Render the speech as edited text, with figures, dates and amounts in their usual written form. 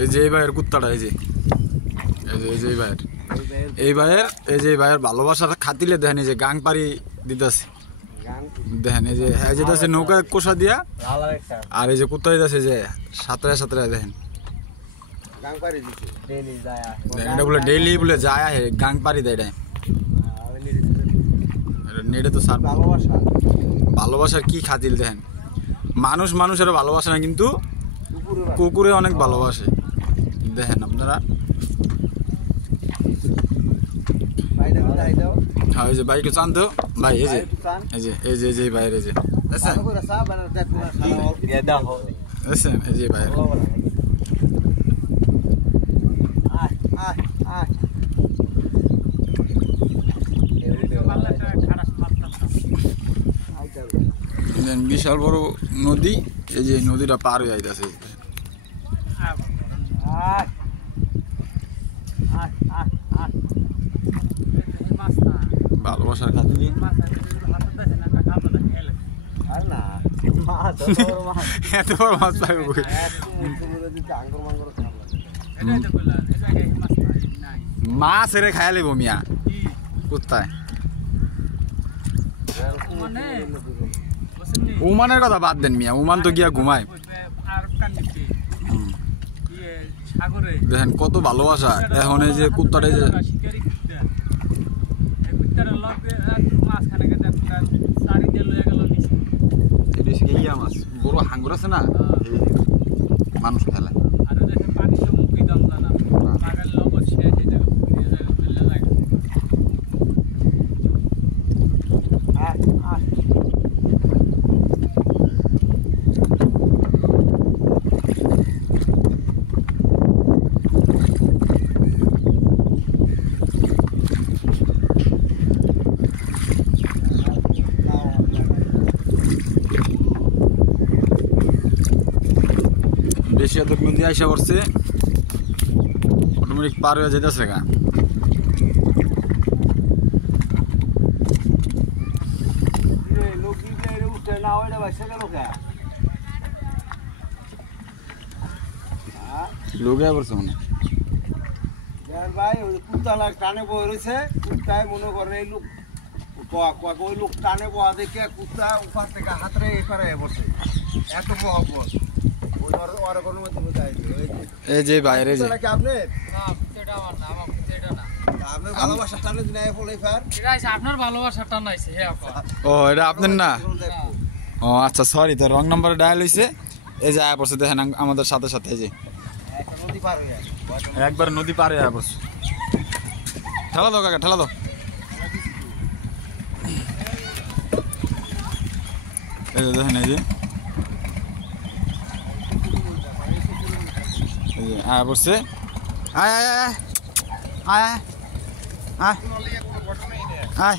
এই যে এই ভাইয়ের কুত্তাটা, এই যে এই ভাইয়ের ভালোবাসার খাতিলে দেখেন এই যে গাং পাড়ি দিতেছে, দেখেন এই যে নৌকা কোষা দিয়া, আর এই যে কুত্তা দিতেছে যে সাঁতরায় সাঁতরায় দেখেন, এটা বলে ডেইলি বলে যায় আহে গাং পাড়ি দেয়। এটা তো স্যার ভালোবাসার কি খাতিল দেখেন, মানুষের ভালোবাসে না, কিন্তু কুকুরে অনেক ভালোবাসে দেখেন আপনারা। হ্যাঁ এই যে বাইকে চান তো ভাই, এই যে বাইরে যে দেখছেন এই যে বাইরে বিশাল বড় নদী, এই যে নদীটা পার হয়ে যাইতেছে। ভালোবাসার খাতিরে এত বড় মাছ পাবে মাছ এরে খাইয়া লিব মিয়া কোথায়। ওমানের কথা বাদ দেন মিয়া, ওমান তো গিয়া ঘুমায়। দেখেন কত ভালোবাসা। এখন এই যে কুত্তাটা যে মাছ বড় হাঙ্গুর আছে না, মানুষ খেলে বেশি অত নদী আইসা পড়ছে, অটোমেটিক পার হয়ে যেতেছে গা। লোকে পড়ছে মনে ভাই ওই কুত্তালা টানে বয়ে রয়েছে, কুত্তায় মনে করে এই লোক ওই লোক টানে বয়া দেখে কুত্তা ওখান থেকে হাতরে এপারে পড়ছে, এত মহব্বত। এই যে বাইরে যে আপনার ভালোবাসার টান আইছে। ও এটা আপনার না, ও আচ্ছা সরি, তো রং নাম্বারে ডায়াল হইছে। এই যে আয়া পড়ছে দেখেন আমাদের সাথে সাথে, এই যে একবার নদী পারে আয়া পড়ছে। ঠেলা দাও কাকা, ঠেলা দাও। এই যে দেখেন এই যে আয়া পড়ছে। আয় আয় আয় আয় আয় আয় আয়